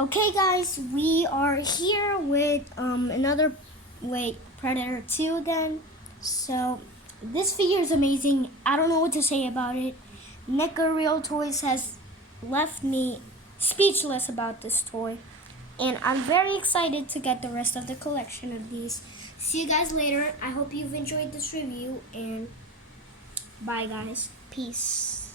Okay, guys, we are here with another Predator 2 again. So this figure is amazing. I don't know what to say about it. NECA Real Toys has left me speechless about this toy, and I'm very excited to get the rest of the collection of these. See you guys later. I hope you've enjoyed this review, and bye, guys. Peace.